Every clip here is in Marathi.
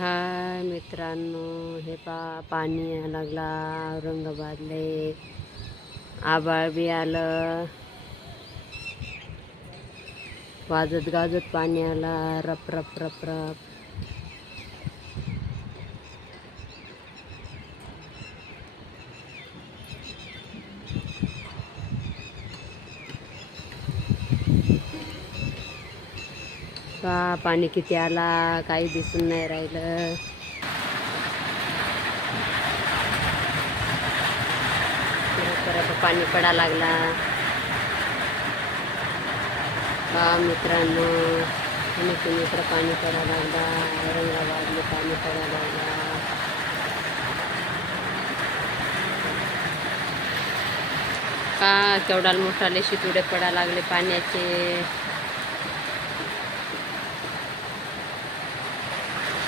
हाय मित्रांनो हे पा पाणी यायला लागला औरंगाबादले आबाळ बी आलं. वाजत गाजत पाणी आला रप रप रप रप का? पाणी किती आला? काही दिसून नाही राहिलं. परत पाणी पडा लागला. का मित्रांनो? आणि तुम्ही इकडं पाणी पडा लागला. औरंगाबादला पाणी पडा लागला. का? केवढा मोठाले शितुडे पडा लागले पाण्याचे.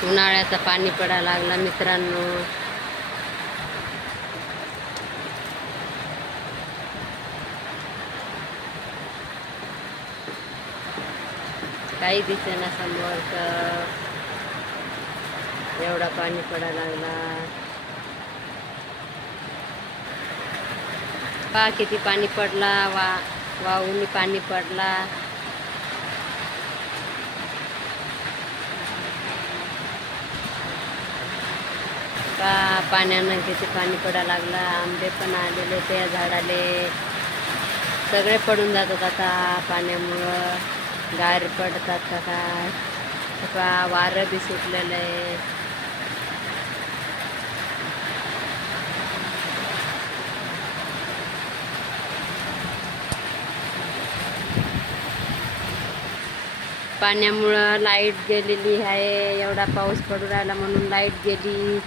उन्हाळ्याचं पाणी पडा लागला मित्रांनो. काही दिसेना समोर एवढा पाणी पडा लागला. पा किती पाणी पडला वा वाहून पाणी पडला. का पाण्यानं किती पाणी पडा लागला आंबे पण आलेले त्या झाडाले सगळे पडून जातात आता पाण्यामुळं. गार पडतात का काय का वारं बी सुटलेलं आहे. पाण्यामुळं लाइट गेलेली आहे. एवढा पाऊस पडू राहिला म्हणून लाइट गेली.